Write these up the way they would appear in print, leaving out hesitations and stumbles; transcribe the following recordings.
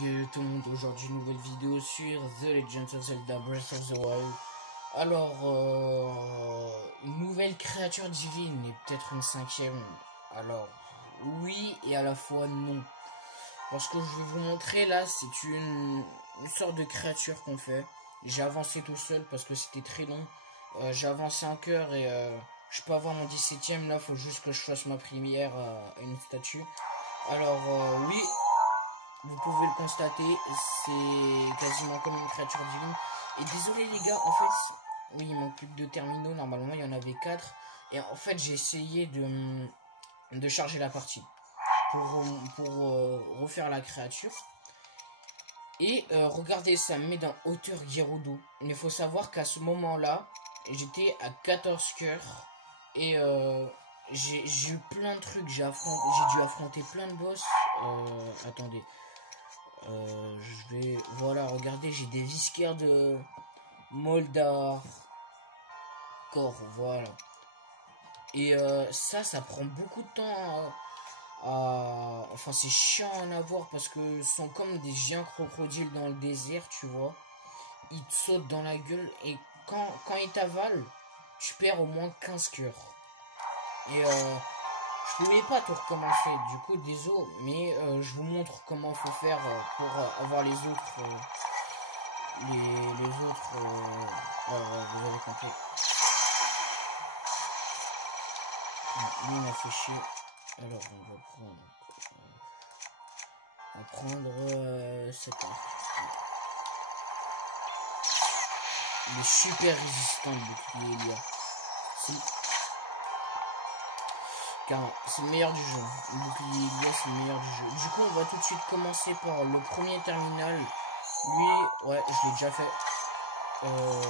Salut tout le monde, aujourd'hui nouvelle vidéo sur The Legend of Zelda Breath of the Wild. Alors, une nouvelle créature divine et peut-être une cinquième. Alors, oui et à la fois non. Parce que je vais vous montrer là, c'est une sorte de créature qu'on fait. J'ai avancé tout seul parce que c'était très long. J'ai avancé en cœur et je peux avoir mon 17ème là, faut juste que je fasse ma prière à une statue. Alors, oui. Vous pouvez le constater, c'est quasiment comme une créature divine. Et désolé les gars, en fait, oui, il manque plus que 2 terminaux. Normalement, il y en avait 4. Et en fait, j'ai essayé de charger la partie pour refaire la créature. Et regardez, ça me met dans hauteur Gerudo. Il faut savoir qu'à ce moment-là, j'étais à 14 cœurs. Et j'ai eu plein de trucs. J'ai dû affronter plein de boss. Attendez. Je vais... Voilà, regardez, j'ai des visquères de Moldar. Corps, voilà. Et ça prend beaucoup de temps Enfin, c'est chiant à en avoir parce que ce sont comme des géants crocodiles dans le désert, tu vois. Ils te sautent dans la gueule et quand ils t'avalent, tu perds au moins 15 cœurs. Et je pouvais pas tout recommencer, du coup désolé, mais je vous montre comment faut faire pour avoir les autres vous avez compris. Lui il m'a fait chier. Alors on va prendre cette arc. Il est super résistant le bouclier Elia. Si. C'est le meilleur du jeu. Le bouclier Elia, c'est le meilleur du jeu. Du coup, on va tout de suite commencer par le premier terminal. Lui, ouais, je l'ai déjà fait. Alors.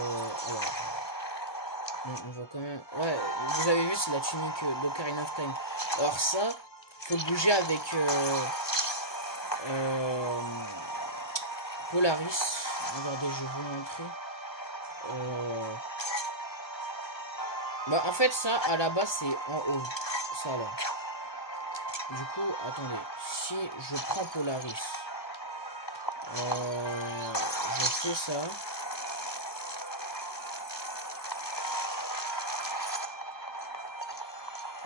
Bon, on va quand même... Ouais, vous avez vu, c'est la tunique d'Ocarina of Time. Alors ça, faut le bouger avec Polaris. Regardez, je vais vous montrer. Bah, en fait, ça, à la base, c'est en haut. Ça, là. Du coup, attendez. Si je prends Polaris, je fais ça.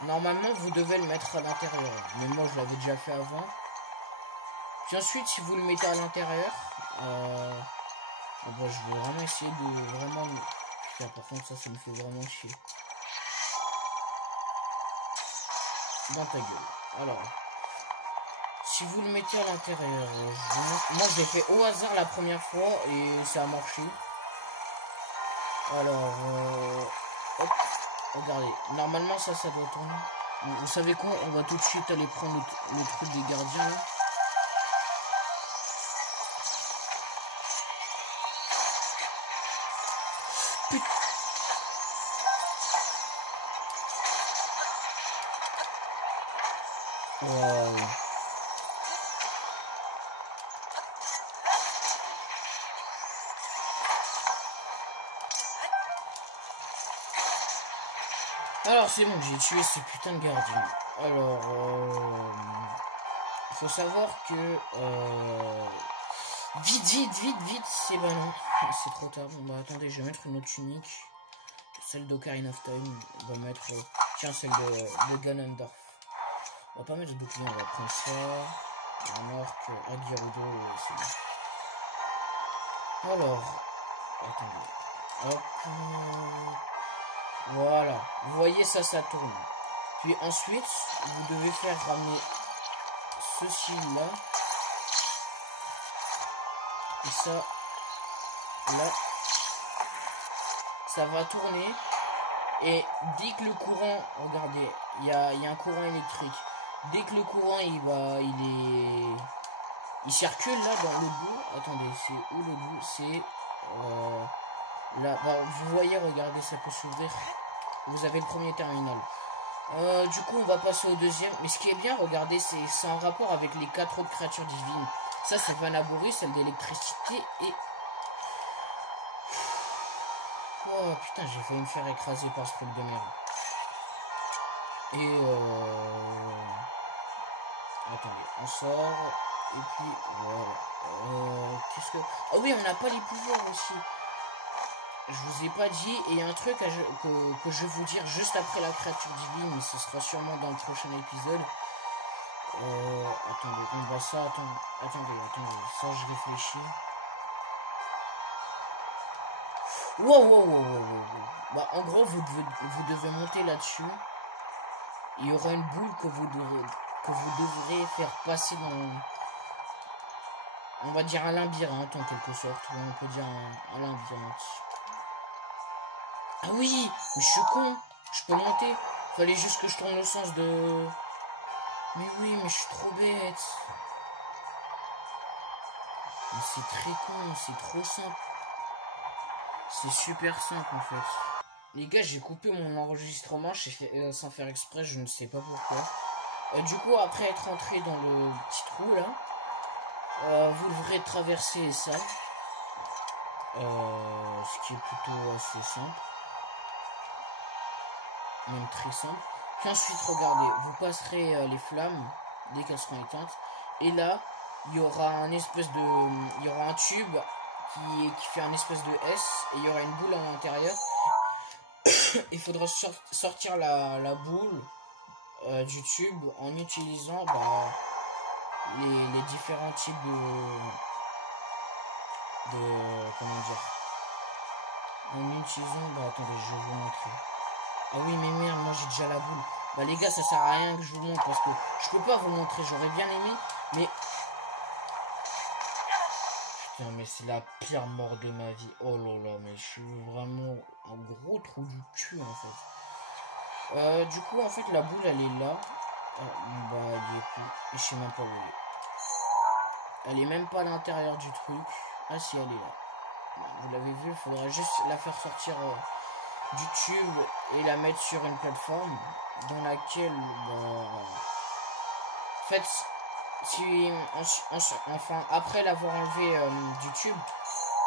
Normalement, vous devez le mettre à l'intérieur. Mais moi, je l'avais déjà fait avant. Puis ensuite, si vous le mettez à l'intérieur, bon, je vais vraiment essayer de vraiment... Putain, par contre, ça me fait vraiment chier. Dans ta gueule. Alors, si vous le mettez à l'intérieur, moi je l'ai fait au hasard la première fois et ça a marché. Alors, hop, regardez, normalement ça doit tourner. Vous savez quoi, on va tout de suite aller prendre le truc des gardiens là. Putain. Wow. Alors c'est bon, j'ai tué ce putain de gardien. Alors, faut savoir que vite, c'est bah non, c'est trop tard. Bon bah attendez, je vais mettre une autre tunique, celle d'Ocarina of Time. On va mettre, tiens, celle de Ganondorf. On va pas mettre de bouclier, on va prendre ça. Un orc à Gerudo, c'est bon. Alors, attendez, hop. Voilà, vous voyez ça tourne. Puis ensuite, vous devez faire ramener ceci là. Et ça, là. Ça va tourner. Et dès que le courant, regardez, il y a un courant électrique. Dès que le courant, il circule là dans le bout. Attendez, c'est où le bout? C'est... là, bah, vous voyez, regardez, ça peut s'ouvrir. Vous avez le premier terminal. Du coup, on va passer au deuxième. Mais ce qui est bien, regardez, c'est en rapport avec les 4 autres créatures divines. Ça, c'est Vanabori, celle d'électricité. Et... oh, putain, j'ai failli me faire écraser par ce truc de merde. Et attendez, on sort. Et puis, voilà. Qu'est-ce que... Ah oui, on n'a pas les pouvoirs aussi. Je vous ai pas dit. Et il y a un truc que je vais vous dire juste après la créature divine. Mais ce sera sûrement dans le prochain épisode. Attendez, on voit ça. Attendez. Ça, je réfléchis. Wow. Bah, en gros, vous devez monter là-dessus. Il y aura une boule que vous devrez faire passer dans... On va dire un labyrinthe en quelque sorte. Ou on peut dire un labyrinthe. Ah oui, mais je suis con. Je peux monter. Fallait juste que je tourne le sens de... Mais oui, mais je suis trop bête. Mais c'est très con, c'est trop simple. C'est super simple en fait. Les gars, j'ai coupé mon enregistrement sans faire exprès, je ne sais pas pourquoi. Du coup, après être entré dans le petit trou là, vous devrez traverser les salles. Ce qui est plutôt assez simple. Même très simple. Puis ensuite, regardez, vous passerez les flammes dès qu'elles seront éteintes. Et là, il y aura un espèce de... Il y aura un tube qui fait un espèce de S. Et il y aura une boule à l'intérieur. Il faudra sortir la boule du tube en utilisant les différents types de comment dire, en utilisant attendez, je vais vous montrer. Ah oui, mais merde, moi j'ai déjà la boule. Bah les gars, ça sert à rien que je vous montre parce que je peux pas vous montrer, j'aurais bien aimé, mais putain, mais c'est la pire mort de ma vie. Oh là là, mais je suis vraiment un gros trou du cul en fait. Du coup, en fait, la boule elle est là. Bah, elle y est plus. Et je sais même pas où elle est. Elle est même pas à l'intérieur du truc. Ah si, elle est là. Bon, vous l'avez vu, il faudrait juste la faire sortir du tube et la mettre sur une plateforme dans laquelle, en fait, si enfin après l'avoir enlevé du tube,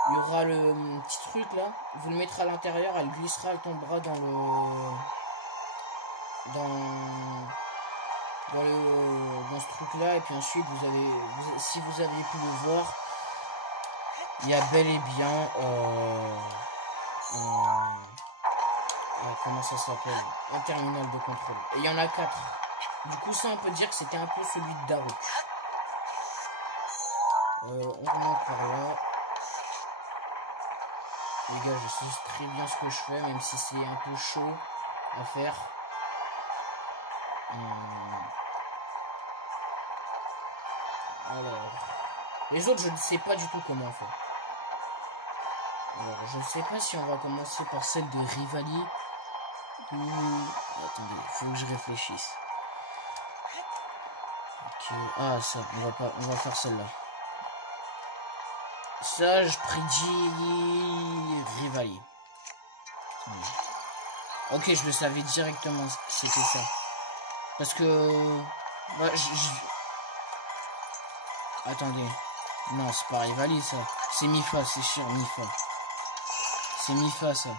il y aura le petit truc là, vous le mettrez à l'intérieur, elle glissera, elle tombera dans ce truc là, et puis ensuite si vous aviez pu le voir, il y a bel et bien comment ça s'appelle, un terminal de contrôle, et il y en a 4. Du coup ça on peut dire que c'était un peu celui de Daruk. On remonte par là. Les gars, je sais très bien ce que je fais, même si c'est un peu chaud à faire. Alors, les autres, je ne sais pas du tout comment on fait. Alors, je ne sais pas si on va commencer par celle de Rivali. Attendez, il faut que je réfléchisse. Ok, ah ça, on va faire celle-là. Ça, je prédis Rivali. Ok, je le savais directement que c'était ça. Parce que... Bah, attendez. Non, c'est pas Rivali, ça. C'est Mifa, c'est sûr, Mifa. C'est Mifa, ça.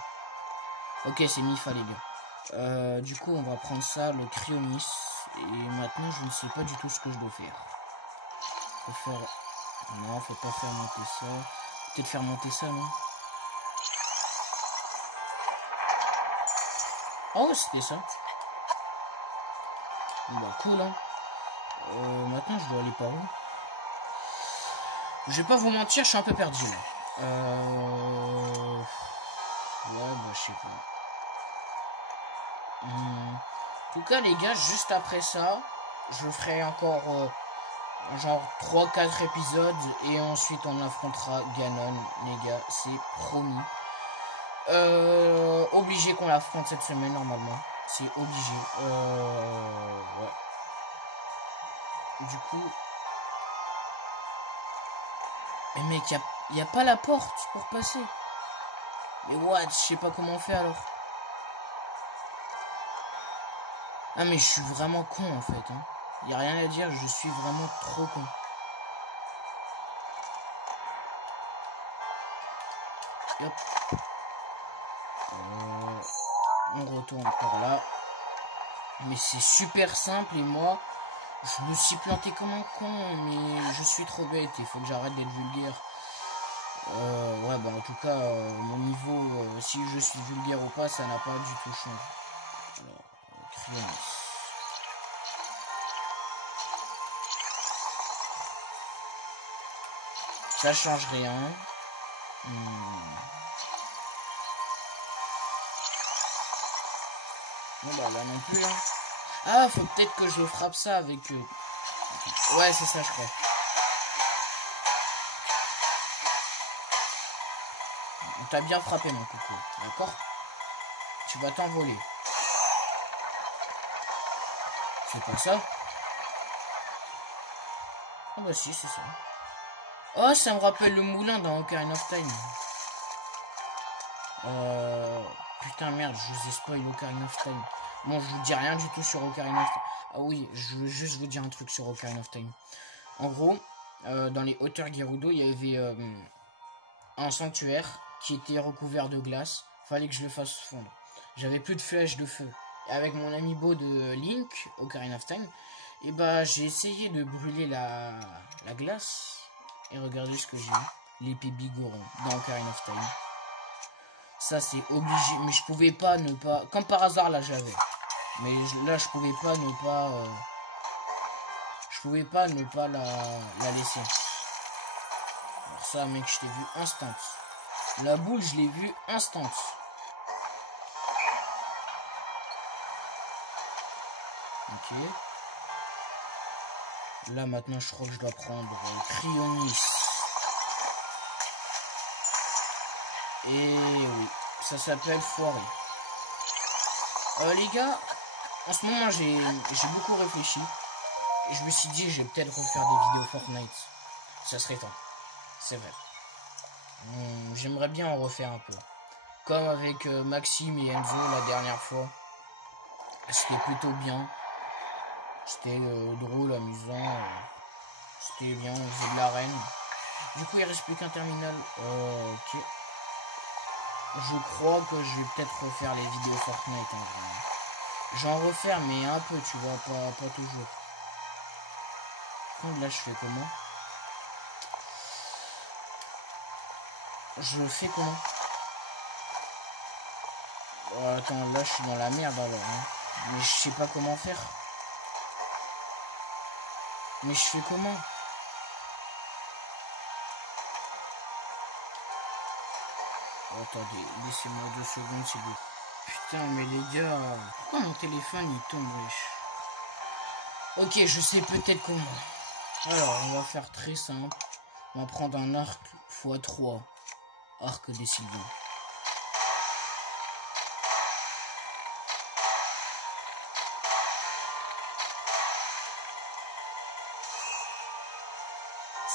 Ok, c'est Mifa, les gars. Du coup, on va prendre ça, le Cryonis. Et maintenant, je ne sais pas du tout ce que je dois faire. Faut faire... Non, faut pas faire monter ça. Peut-être faire monter ça, non? Oh, c'était ça. Bah, cool, hein. Maintenant, je dois aller par où? Je vais pas vous mentir, je suis un peu perdu, là. Ouais, bah, je sais pas. En tout cas, les gars, juste après ça, je ferai encore... genre 3-4 épisodes et ensuite on affrontera Ganon, les gars, c'est promis. Obligé qu'on l'affronte cette semaine normalement, c'est obligé. Ouais. Du coup, mais mec, y a pas la porte pour passer. Mais what, je sais pas comment on fait alors. Ah mais je suis vraiment con en fait, hein. Y a rien à dire, je suis vraiment trop con. Hop. On retourne par là. Mais c'est super simple et moi, Je me suis planté comme un con, mais je suis trop bête. Il faut que j'arrête d'être vulgaire. Ouais, bah en tout cas, mon niveau, si je suis vulgaire ou pas, ça n'a pas du tout changé. Alors, Cryonis. Ça change rien. Bon bah là non plus. Hein. Ah, faut peut-être que je frappe ça avec... Ouais, c'est ça, je crois. On t'a bien frappé, mon coucou. D'accord? Tu vas t'envoler. C'est pas ça? Ah bah si, c'est ça. Oh, ça me rappelle le moulin dans Ocarina of Time. Putain, merde, je vous ai spoil Ocarina of Time. Bon, je vous dis rien du tout sur Ocarina of Time. Ah oui, je veux juste vous dire un truc sur Ocarina of Time. En gros, dans les hauteurs Gerudo, il y avait un sanctuaire qui était recouvert de glace. Fallait que je le fasse fondre. J'avais plus de flèches de feu. Et avec mon amiibo de Link, Ocarina of Time, et bah j'ai essayé de brûler la glace. Et regardez ce que j'ai eu. L'épée Bigoron dans Ocarina of Time. Ça c'est obligé. Mais je pouvais pas ne pas... Comme par hasard là j'avais. Mais là je pouvais pas ne pas... Je pouvais pas ne pas la laisser. Alors ça mec je t'ai vu instant. La boule je l'ai vue instant. Ok. Là maintenant je crois que je dois prendre Cryonis. Et oui, ça s'appelle Foiré. Les gars, en ce moment j'ai beaucoup réfléchi. Et je me suis dit je vais peut-être refaire des vidéos Fortnite. Ça serait temps. C'est vrai. J'aimerais bien en refaire un peu. Comme avec Maxime et Enzo la dernière fois. C'était plutôt bien. C'était drôle, amusant. C'était bien, on faisait de l'arène. Du coup, il reste plus qu'un terminal. Ok. Je crois que je vais peut-être refaire les vidéos Fortnite en vrai. J'en refaire, mais un peu, tu vois, pas toujours. Donc là, je fais comment? Je fais comment? Oh, attends, là, je suis dans la merde alors. Hein. Mais je sais pas comment faire. Mais je fais comment? Oh, attendez, laissez-moi 2 secondes s'il vous plaît. Putain, mais les gars, pourquoi mon téléphone il tombe, wesh? Ok, je sais peut-être comment. Alors, on va faire très simple. On va prendre un arc x3. Arc des Sylvains.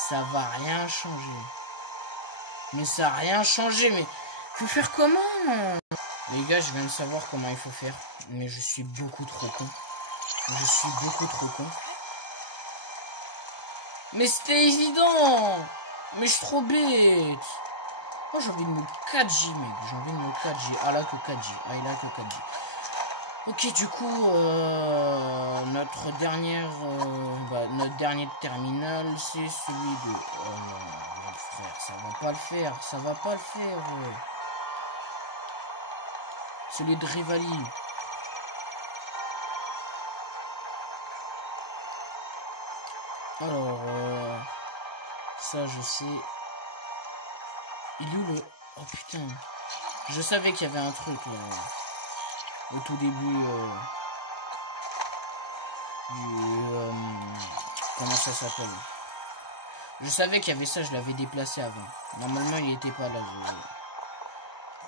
Ça va rien changer. Mais ça a rien changé, mais faut faire comment? Les gars, je viens de savoir comment il faut faire. Mais je suis beaucoup trop con. Je suis beaucoup trop con. Mais c'était évident. Mais je suis trop bête. Oh, j'ai envie de me 4J, mec. J'ai envie de me 4J. Ah là que 4J. Ah là que 4J. Ok, du coup, notre dernier terminal, c'est celui de... Oh non, mon frère, ça va pas le faire. Ça va pas le faire, ouais. Celui de Rivali. Alors, ça, je sais... Il est où le... Oh putain. Je savais qu'il y avait un truc, là. Au tout début comment ça s'appelle? Je savais qu'il y avait ça, je l'avais déplacé avant. Normalement, il était pas là.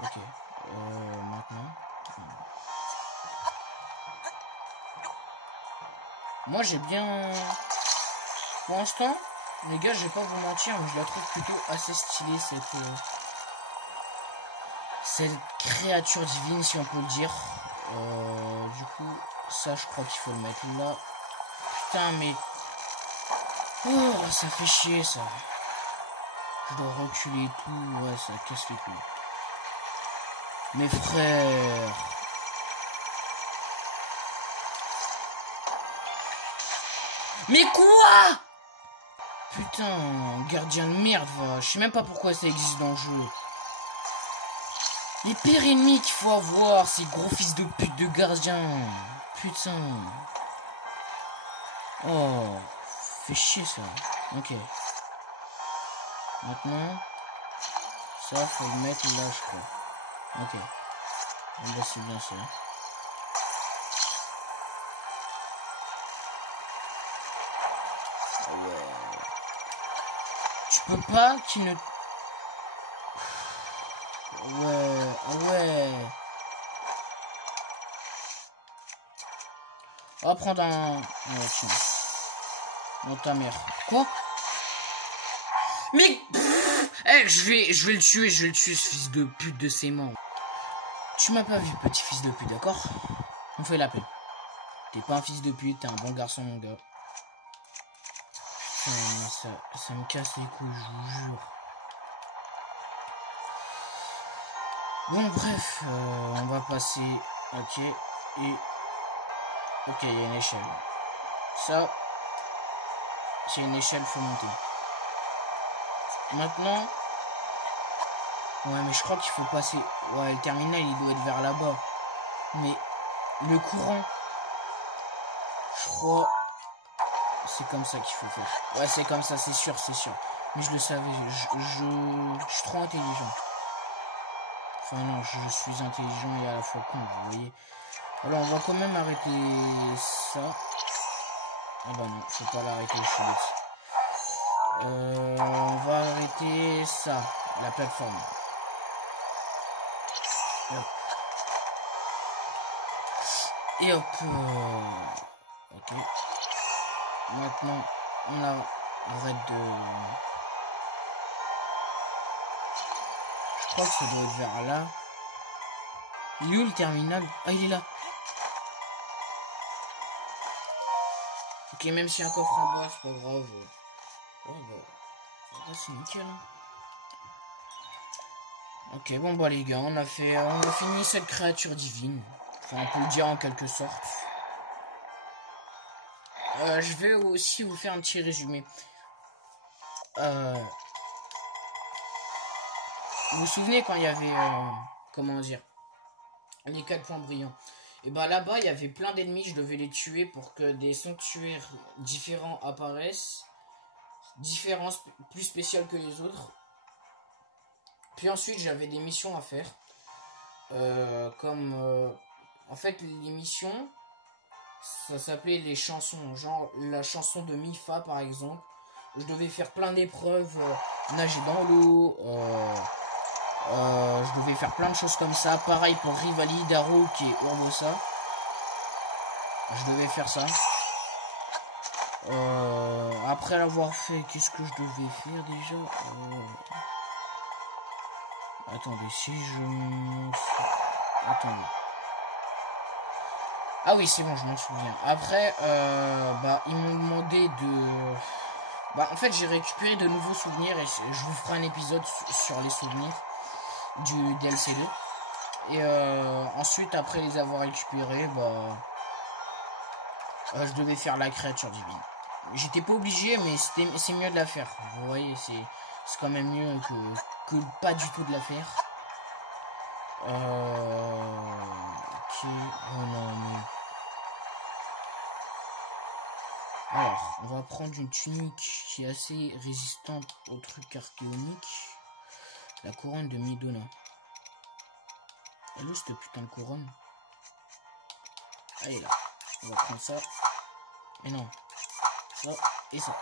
Ok. Maintenant. Moi, j'ai bien... Pour l'instant, les gars, je vais pas vous mentir, mais je la trouve plutôt assez stylée, cette créature divine, si on peut le dire. Du coup, ça, je crois qu'il faut le mettre là. Putain, mais... Oh, ça fait chier, ça. Je dois reculer et tout. Ouais, ça casse les couilles. Mes frères... Mais quoi? Putain, gardien de merde, va. Je sais même pas pourquoi ça existe dans le jeu. Les pires ennemis qu'il faut avoir, ces gros fils de pute de gardiens. Putain. Oh, fait chier ça. Ok. Maintenant, ça faut le mettre là, je crois. Ok. Bon, bah, c'est bien ça. Ouais. Tu peux pas qu'il ne... Ouais, ouais. On va prendre un... Ouais, tiens. Non, ta mère. Quoi? Mais... Eh, je vais le tuer, ce fils de pute de ses membres. Tu m'as pas vu, petit fils de pute, d'accord? On fait la paix. T'es pas un fils de pute, t'es un bon garçon, mon gars. Putain, ça me casse les couilles, je vous jure. Bon, bref, on va passer. Ok, et... Ok, il y a une échelle. Ça, c'est une échelle, faut monter. Maintenant... Ouais, mais je crois qu'il faut passer... Ouais, le terminal, il doit être vers là-bas. Mais le courant... Je crois... C'est comme ça qu'il faut faire. Ouais, c'est comme ça, c'est sûr, c'est sûr. Mais je le savais, je suis trop intelligent. Enfin non, je suis intelligent et à la fois con, vous voyez. Alors on va quand même arrêter ça. Ah bah non, faut pas l'arrêter, je suis bête. On va arrêter ça, la plateforme. Hop. Et hop. Ok. Maintenant, on arrête de... Je crois que ça doit être vers là. Il est où le terminal? Ah, il est là. Ok, même s'il y a un coffre en bas, c'est pas grave. Oh bah, c'est nickel. Ok, bon bah les gars, on a fini cette créature divine. Enfin, on peut le dire en quelque sorte. Je vais aussi vous faire un petit résumé. Vous vous souvenez quand il y avait, comment dire, les 4 points brillants. Et bah là-bas, il y avait plein d'ennemis, je devais les tuer pour que des sanctuaires différents apparaissent. Différents, plus spéciaux que les autres. Puis ensuite, j'avais des missions à faire. En fait, les missions, ça s'appelait les chansons. Genre la chanson de Mifa, par exemple. Je devais faire plein d'épreuves, nager dans l'eau. Je devais faire plein de choses comme ça. Pareil pour Rivali Daro qui est Urbosa. Je devais faire ça. Après l'avoir fait, qu'est-ce que je devais faire déjà? Attendez, si je... Attendez. Ah oui, c'est bon, je m'en souviens. Après, bah, ils m'ont demandé de... Bah, en fait, j'ai récupéré de nouveaux souvenirs et je vous ferai un épisode sur les souvenirs du DLC 2. Et ensuite, après les avoir récupérés, bah... je devais faire la créature divine. J'étais pas obligé, mais c'est mieux de la faire. Vous voyez, c'est quand même mieux que pas du tout de la faire. Ok. Oh non, mais... Alors, on va prendre une tunique qui est assez résistante aux trucs archéoniques. La couronne de Midona. Elle est où cette putain de couronne? Allez là. On va prendre ça. Et non. Ça et ça.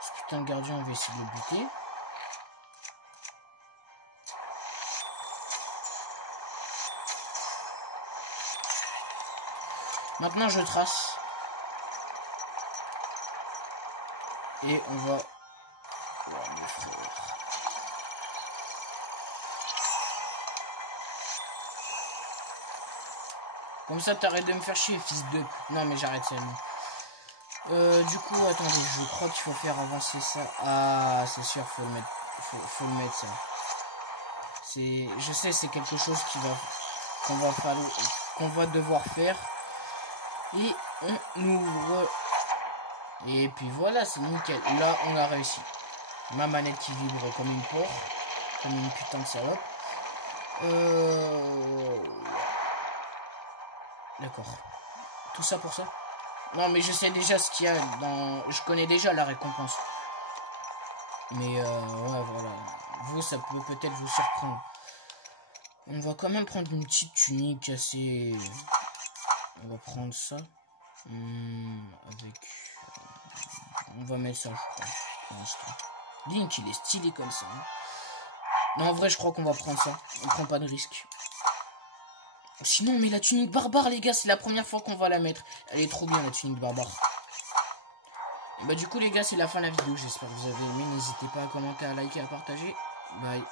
Ce putain de gardien, on va essayer de le buter. Maintenant, je trace. Et on va... Oh, mes frères. Comme ça, t'arrêtes de me faire chier, fils de... Non, mais j'arrête ça, lui. Du coup, attendez, je crois qu'il faut faire avancer ça. Ah, c'est sûr, faut le mettre... Faut le mettre, ça. Je sais, c'est quelque chose qu'on va devoir faire. Et on ouvre. Et puis voilà, c'est nickel. Là, on a réussi. Ma manette qui vibre comme une porc. Comme une putain de salope. D'accord. Tout ça pour ça? Non, mais je sais déjà ce qu'il y a dans... Je connais déjà la récompense. Mais ouais, voilà. Vous, ça peut peut-être vous surprendre. On va quand même prendre une petite tunique assez... On va prendre ça. Avec... On va mettre ça, je crois. Pour l'instant. Link, il est stylé comme ça. Hein. Non, en vrai, je crois qu'on va prendre ça. On prend pas de risque. Sinon, mais la tunique barbare, les gars, c'est la première fois qu'on va la mettre. Elle est trop bien, la tunique barbare. Et bah, du coup, les gars, c'est la fin de la vidéo. J'espère que vous avez aimé. N'hésitez pas à commenter, à liker, à partager. Bye.